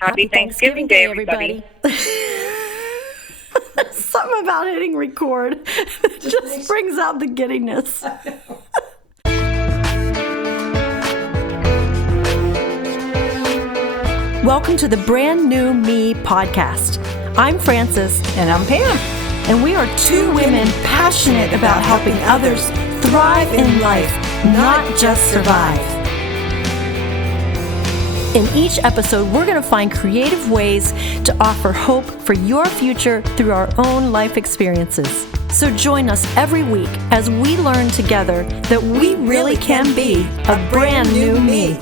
Happy Thanksgiving Day, everybody. Something about hitting record just brings out the giddiness. Welcome to the Brand New Me podcast. I'm Frances. And I'm Pam. And we are two women passionate about helping others thrive in life, not just survive. In each episode, we're going to find creative ways to offer hope for your future through our own life experiences. So join us every week as we learn together that we really can be a brand new me.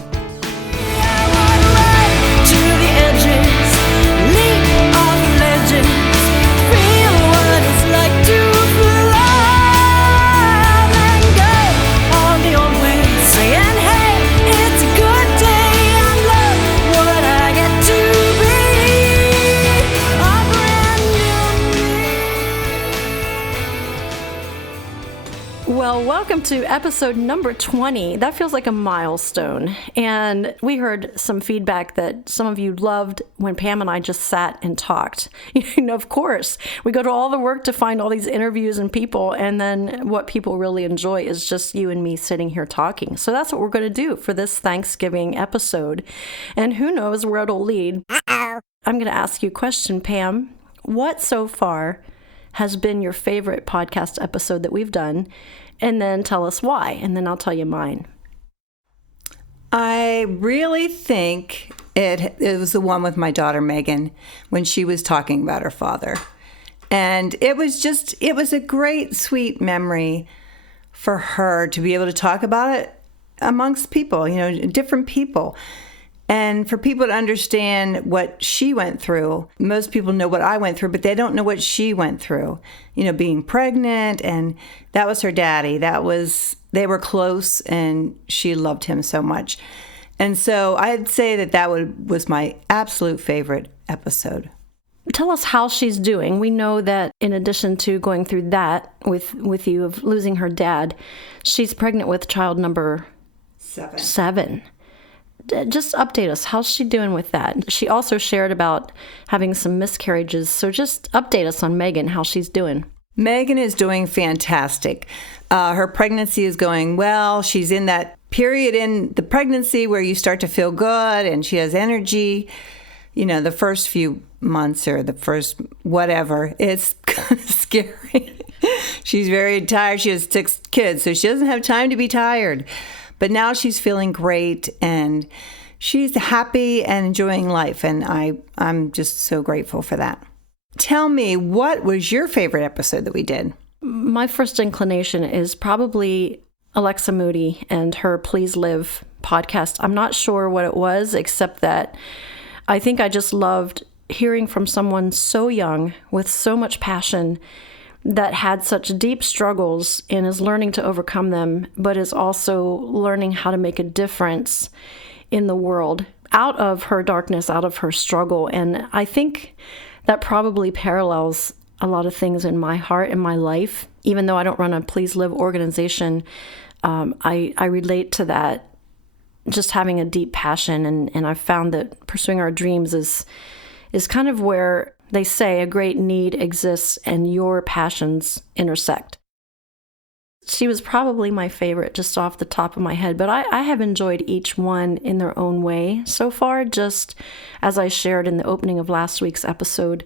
Well, welcome to episode number 20. That feels like a milestone. And we heard some feedback that some of you loved when Pam and I just sat and talked. You know, of course, we go to all the work to find all these interviews and people, and then what people really enjoy is just you and me sitting here talking. So that's what we're going to do for this Thanksgiving episode. And who knows where it'll lead. I'm going to ask you a question, Pam. What so far has been your favorite podcast episode that we've done? And then tell us why, and then I'll tell you mine. I really think it was the one with my daughter Megan when she was talking about her father. And it was a great, sweet memory for her to be able to talk about it amongst people, you know, different people. And for people to understand what she went through, most people know what I went through, but they don't know what she went through. You know, being pregnant, and that was her daddy. They were close, and she loved him so much. And so I'd say that was my absolute favorite episode. Tell us how she's doing. We know that in addition to going through that with you of losing her dad, she's pregnant with child number 7. Just update us. How's she doing with that? She also shared about having some miscarriages. So just update us on Megan, how she's doing. Megan is doing fantastic. Her pregnancy is going well. She's in that period in the pregnancy where you start to feel good and she has energy. You know, the first few months or the first whatever, it's kind of scary. She's very tired. She has 6 kids, so she doesn't have time to be tired. But now she's feeling great, and she's happy and enjoying life, and I'm just so grateful for that. Tell me, what was your favorite episode that we did? My first inclination is probably Alexa Moody and her Please Live podcast. I'm not sure what it was, except that I think I just loved hearing from someone so young with so much passion that had such deep struggles and is learning to overcome them, but is also learning how to make a difference in the world out of her darkness, out of her struggle. And I think that probably parallels a lot of things in my heart and my life. Even though I don't run a Please Live organization, I relate to that, just having a deep passion. And I've found that pursuing our dreams is kind of where they say a great need exists and your passions intersect. She was probably my favorite just off the top of my head, but I have enjoyed each one in their own way so far, just as I shared in the opening of last week's episode.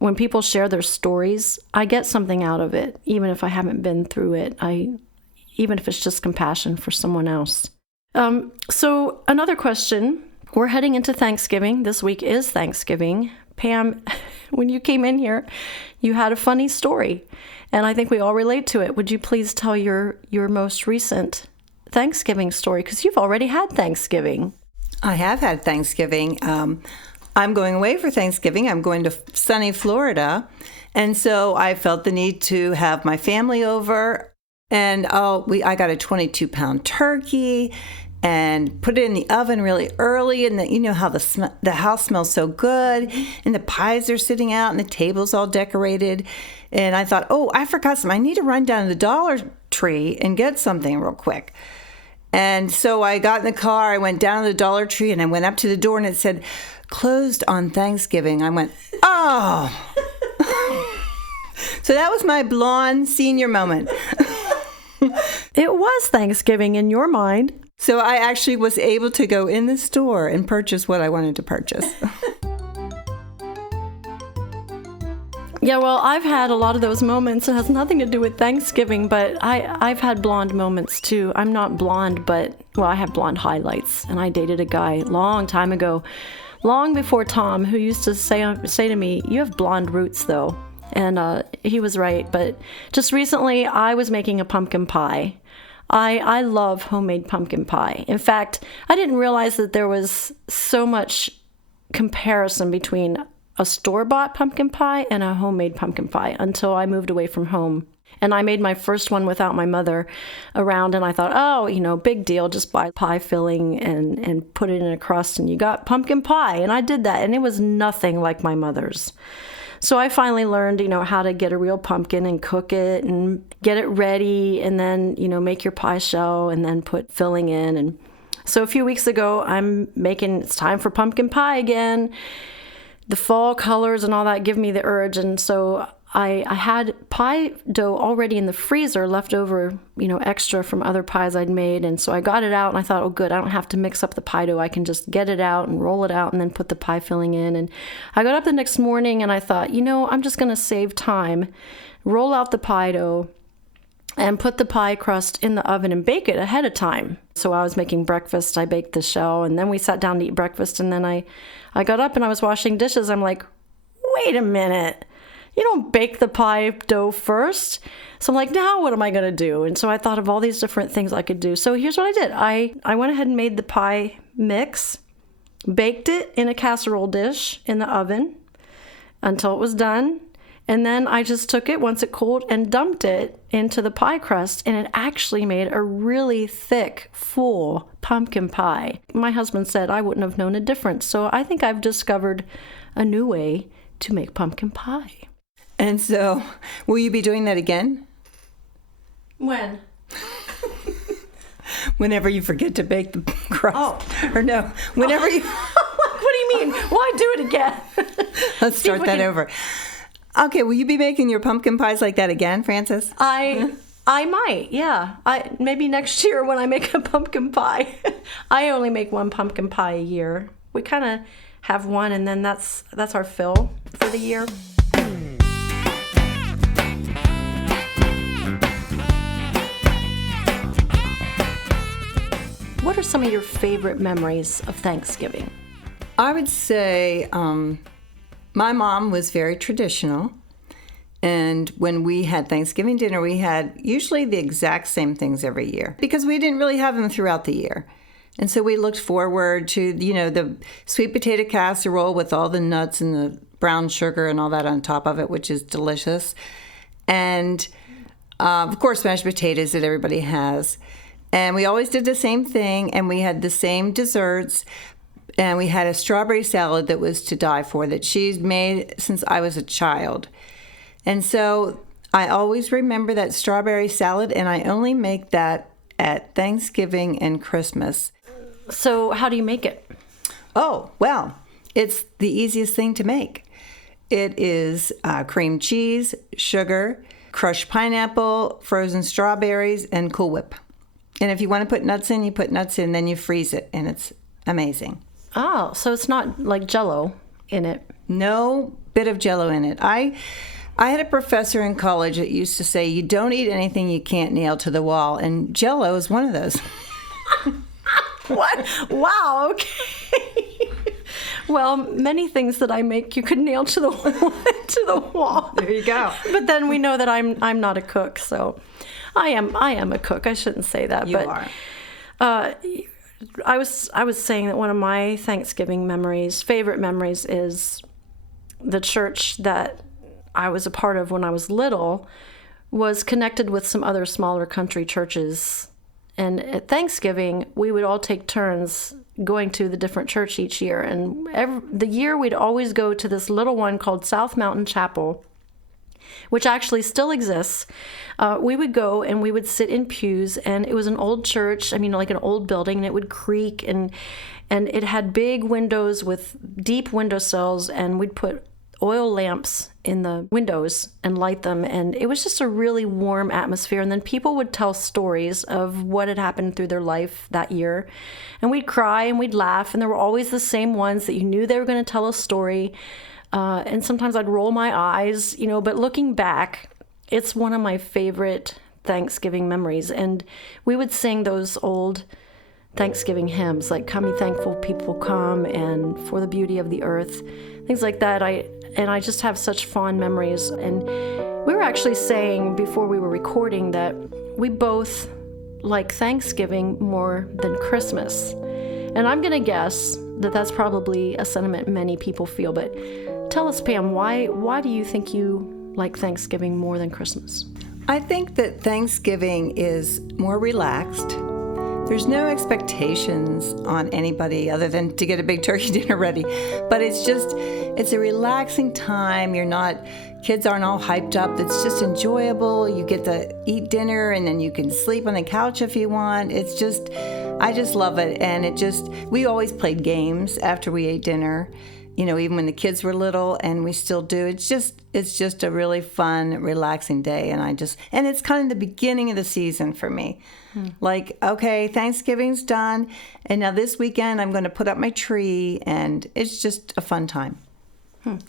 When people share their stories, I get something out of it, even if I haven't been through it. Even if it's just compassion for someone else. So another question. We're heading into Thanksgiving. This week is Thanksgiving. Pam, when you came in here, you had a funny story, and I think we all relate to it. Would you please tell your most recent Thanksgiving story? Because you've already had Thanksgiving. I have had Thanksgiving. I'm going away for Thanksgiving. I'm going to sunny Florida, and so I felt the need to have my family over, and I got a 22-pound turkey, and put it in the oven really early, and you know how the house smells so good, and the pies are sitting out, and the table's all decorated. And I thought, oh, I forgot something. I need to run down to the Dollar Tree and get something real quick. And so I got in the car, I went down to the Dollar Tree, and I went up to the door, and it said, closed on Thanksgiving. I went, oh. So that was my blonde senior moment. It was Thanksgiving in your mind. So I actually was able to go in the store and purchase what I wanted to purchase. Yeah, well, I've had a lot of those moments. It has nothing to do with Thanksgiving, but I've had blonde moments too. I'm not blonde, but, well, I have blonde highlights. And I dated a guy a long time ago, long before Tom, who used to say to me, "You have blonde roots, though." And he was right. But just recently, I was making a pumpkin pie. I love homemade pumpkin pie. In fact, I didn't realize that there was so much comparison between a store-bought pumpkin pie and a homemade pumpkin pie until I moved away from home. And I made my first one without my mother around, and I thought, oh, big deal, just buy pie filling and put it in a crust, and you got pumpkin pie. And I did that, and it was nothing like my mother's. So I finally learned, how to get a real pumpkin and cook it and get it ready, and then, make your pie shell and then put filling in. And so a few weeks ago, it's time for pumpkin pie again. The fall colors and all that give me the urge, and so I had pie dough already in the freezer left over, extra from other pies I'd made, and so I got it out, and I thought, oh good, I don't have to mix up the pie dough. I can just get it out and roll it out and then put the pie filling in. And I got up the next morning and I thought, I'm just going to save time, roll out the pie dough, and put the pie crust in the oven and bake it ahead of time. So I was making breakfast, I baked the shell, and then we sat down to eat breakfast, and then I got up and I was washing dishes. I'm like, wait a minute, you don't bake the pie dough first. So I'm like, now what am I going to do? And so I thought of all these different things I could do. So here's what I did. I went ahead and made the pie mix, baked it in a casserole dish in the oven until it was done. And then I just took it once it cooled and dumped it into the pie crust, and it actually made a really thick, full pumpkin pie. My husband said I wouldn't have known a difference. So I think I've discovered a new way to make pumpkin pie. And so, will you be doing that again? When? Whenever you forget to bake the crust. Oh. Or no, whenever you... What do you mean? Why do it again? Let's start that over. Okay, will you be making your pumpkin pies like that again, Frances? I might, yeah. Maybe next year when I make a pumpkin pie. I only make one pumpkin pie a year. We kind of have one, and then that's our fill for the year. What are some of your favorite memories of Thanksgiving? I would say my mom was very traditional, and when we had Thanksgiving dinner, we had usually the exact same things every year because we didn't really have them throughout the year. And so we looked forward to, the sweet potato casserole with all the nuts and the brown sugar and all that on top of it, which is delicious. And, of course, mashed potatoes that everybody has. And we always did the same thing, and we had the same desserts. And we had a strawberry salad that was to die for that she's made since I was a child. And so I always remember that strawberry salad, and I only make that at Thanksgiving and Christmas. So how do you make it? Oh, well, it's the easiest thing to make. It is cream cheese, sugar, crushed pineapple, frozen strawberries, and Cool Whip. And if you want to put nuts in, you put nuts in, then you freeze it, and it's amazing. Oh, so it's not like Jell-O in it. No bit of Jell-O in it. I had a professor in college that used to say, you don't eat anything you can't nail to the wall, and Jell-O is one of those. What? Wow, okay. Well, many things that I make you could nail to the wall. There you go. But then we know that I'm not a cook, so I am a cook. I shouldn't say that. You are. I was saying that one of my Thanksgiving favorite memories, is the church that I was a part of when I was little was connected with some other smaller country churches. And at Thanksgiving, we would all take turns going to the different church each year. And the year we'd always go to this little one called South Mountain Chapel. which actually still exists. We would go and we would sit in pews, and it was an old church, like an old building, and it would creak, and it had big windows with deep windowsills, and we'd put oil lamps in the windows and light them, and it was just a really warm atmosphere. And then people would tell stories of what had happened through their life that year, and we'd cry and we'd laugh, and there were always the same ones that you knew they were going to tell a story. And sometimes I'd roll my eyes, but looking back, it's one of my favorite Thanksgiving memories. And we would sing those old Thanksgiving hymns like "Come Ye Thankful People Come" and "For the Beauty of the Earth," things like that. I just have such fond memories. And we were actually saying before we were recording that we both like Thanksgiving more than Christmas. And I'm going to guess that that's probably a sentiment many people feel. But tell us, Pam, why do you think you like Thanksgiving more than Christmas? I think that Thanksgiving is more relaxed. There's no expectations on anybody other than to get a big turkey dinner ready. But it's a relaxing time. Kids aren't all hyped up. It's just enjoyable. You get to eat dinner and then you can sleep on the couch if you want. I just love it. And we always played games after we ate dinner, even when the kids were little, and we still do. It's just a really fun, relaxing day. And it's kind of the beginning of the season for me. Like, okay, Thanksgiving's done, and now this weekend I'm going to put up my tree, and it's just a fun time.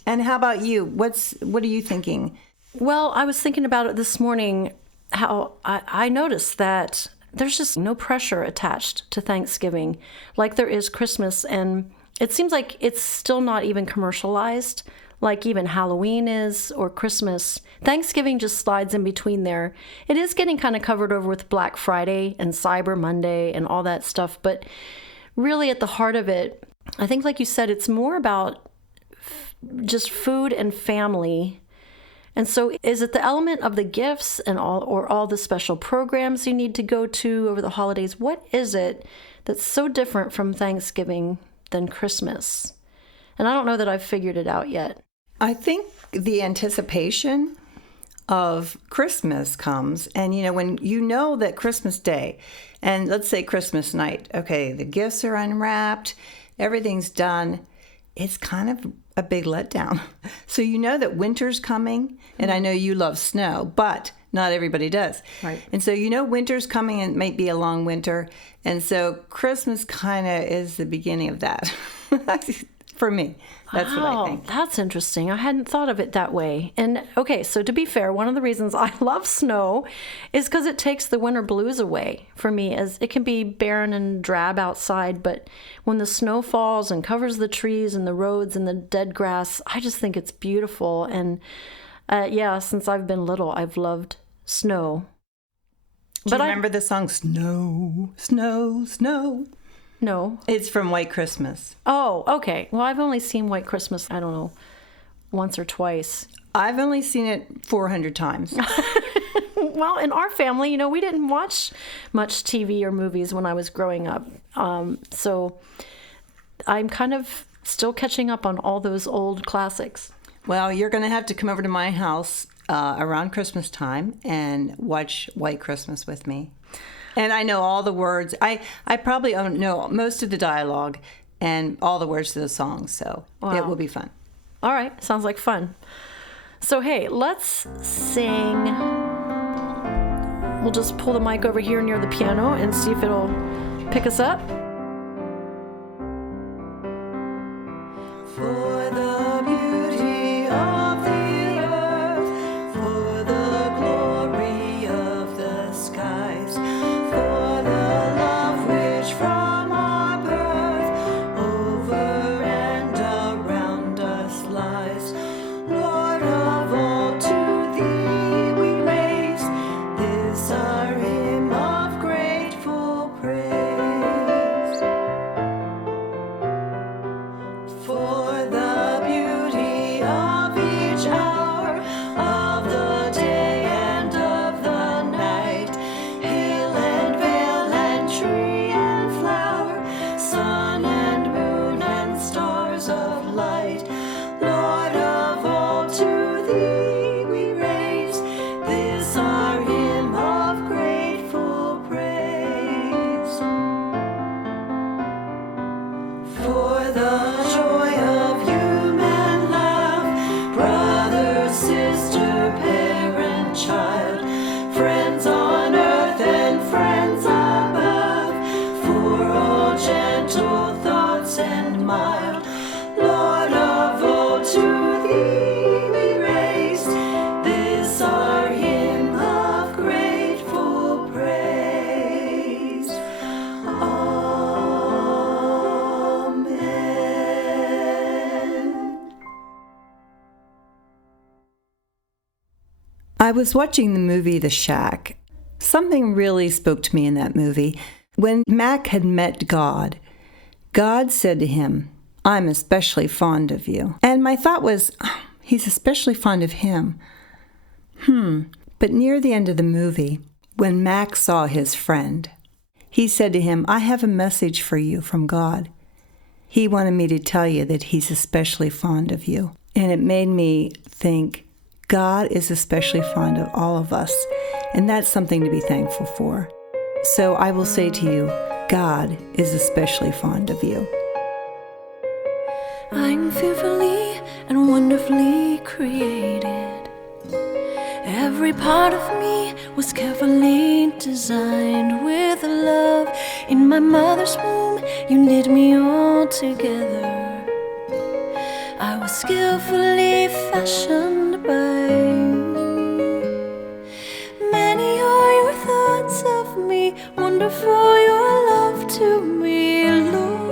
And how about you? What are you thinking? Well, I was thinking about it this morning, how I noticed that there's just no pressure attached to Thanksgiving like there is Christmas, and it seems like it's still not even commercialized like even Halloween is or Christmas. Thanksgiving just slides in between there. It is getting kind of covered over with Black Friday and Cyber Monday and all that stuff, but really at the heart of it, I think like you said, it's more about just food and family. And so is it the element of the gifts and all the special programs you need to go to over the holidays? What is it that's so different from Thanksgiving than Christmas? And I don't know that I've figured it out yet. I think the anticipation of Christmas comes, and when you know that Christmas Day, and let's say Christmas night, okay, the gifts are unwrapped, everything's done, it's kind of a big letdown. So you know that winter's coming, and I know you love snow, but not everybody does. Right. And so winter's coming, and it might be a long winter, and so Christmas kind of is the beginning of that. For me, that's what I think. That's interesting. I hadn't thought of it that way. And okay, so to be fair, one of the reasons I love snow is because it takes the winter blues away for me, as it can be barren and drab outside, but when the snow falls and covers the trees and the roads and the dead grass, I just think it's beautiful. And since I've been little, I've loved snow. Do you remember the song Snow, Snow, Snow? No. It's from White Christmas. Oh, okay. Well, I've only seen White Christmas, I don't know, once or twice. I've only seen it 400 times. Well, in our family, we didn't watch much TV or movies when I was growing up. So I'm kind of still catching up on all those old classics. Well, you're going to have to come over to my house around Christmas time and watch White Christmas with me. And I know all the words. I probably know most of the dialogue and all the words to the songs, so It will be fun. All right, sounds like fun. So hey, let's sing. We'll just pull the mic over here near the piano and see if it'll pick us up. For the beauty of the earth, for the glory of the skies, for the love which from our birth over and around us lies. Lord of all, to thee we raise this our hymn of grateful praise. For the beauty of each hour of the day and of the night, hill and vale and tree and flower, sun and moon and stars of light, Lord of all, to thee we raise. unto thee we raise this our hymn of grateful praise. Amen. I was watching the movie The Shack. Something really spoke to me in that movie. When Mac had met God, God said to him, "I'm especially fond of you." And my thought was, oh, he's especially fond of him. But near the end of the movie, when Mac saw his friend, he said to him, "I have a message for you from God. He wanted me to tell you that he's especially fond of you." And it made me think, God is especially fond of all of us, and that's something to be thankful for. So I will say to you, God is especially fond of you. I'm fearfully and wonderfully created. Every part of me was carefully designed with love. In my mother's womb, you knit me all together. I was skillfully fashioned by you. Many are your thoughts of me, wonderful your love to me, Lord.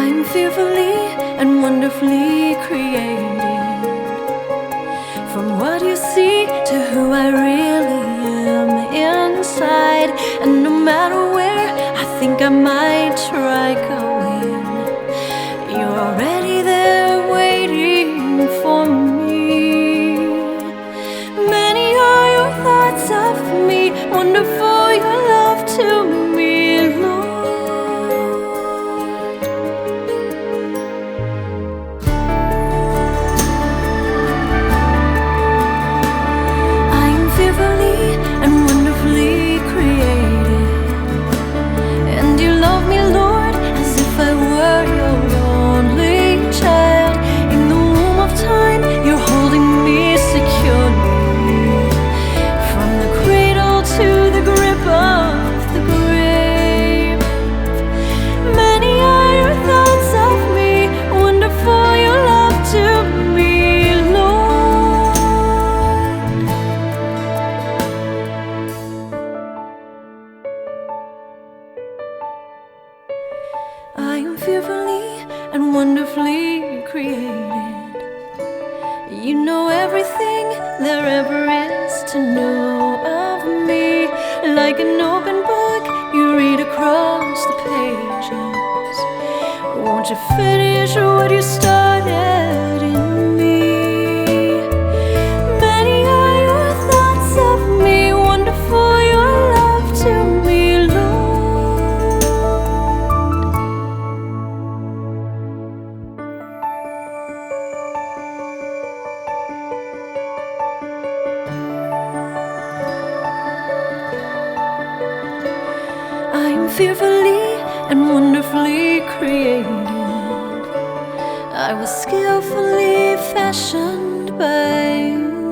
I'm fearfully and wonderfully created. From what you see to who I really am inside. And no matter where I think I might try going, you're already there waiting for me. Many are your thoughts of me, wonderful your love to me, Lord. I am fearfully and wonderfully created. You know everything there ever is to know of me. Like an open book, you read across the pages. Won't you finish what you started in me? Many are your thoughts of me, wonderful your love to me, Lord. I am fearfully and wonderfully created. I was skillfully fashioned by you.